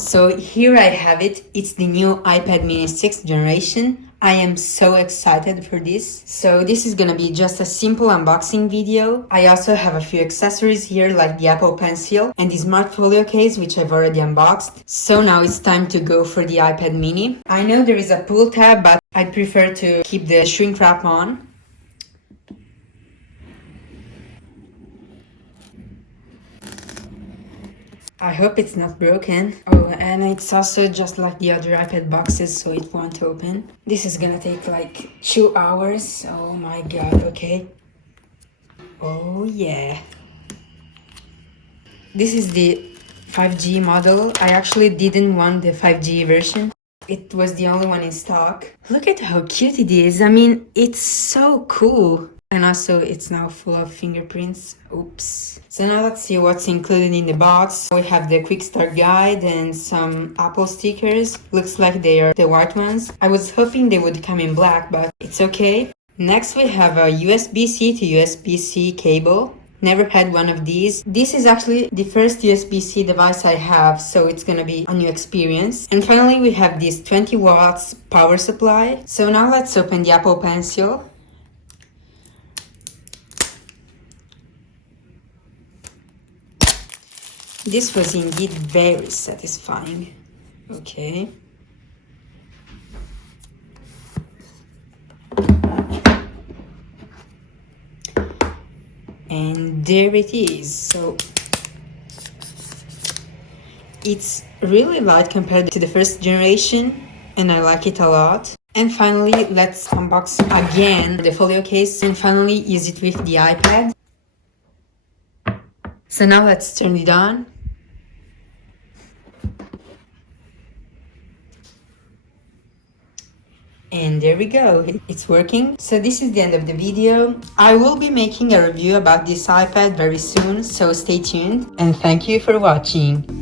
So here I have it. It's the new iPad mini 6th generation. I am so excited for this. So this is gonna be just a simple unboxing video. I also have a few accessories here like the Apple Pencil and the Smart Folio case, which I've already unboxed. So now it's time to go for the iPad mini. I know there is a pull tab, but I'd prefer to keep the shrink wrap on. I hope it's not broken. Oh, and it's also just like the other iPad boxes, so it won't open. This is gonna take like 2 hours. Oh my god, okay. Oh yeah. This is the 5G model. I actually didn't want the 5G version. It was the only one in stock. Look at how cute it is. I mean, it's so cool. And also, it's now full of fingerprints. Oops. So now let's see what's included in the box. We have the quick start guide and some Apple stickers. Looks like they are the white ones. I was hoping they would come in black, but it's okay. Next, we have a USB-C to USB-C cable. Never had one of these. This is actually the first USB-C device I have, so it's gonna be a new experience. And finally, we have this 20 watts power supply. So now let's open the Apple Pencil. This was indeed very satisfying. Okay. And there it is. So it's really light compared to the first generation, and I like it a lot. And finally, let's unbox again the folio case and finally use it with the iPad. So now let's turn it on. And there we go, it's working. So this is the end of the video. I will be making a review about this iPad very soon, so stay tuned. And thank you for watching.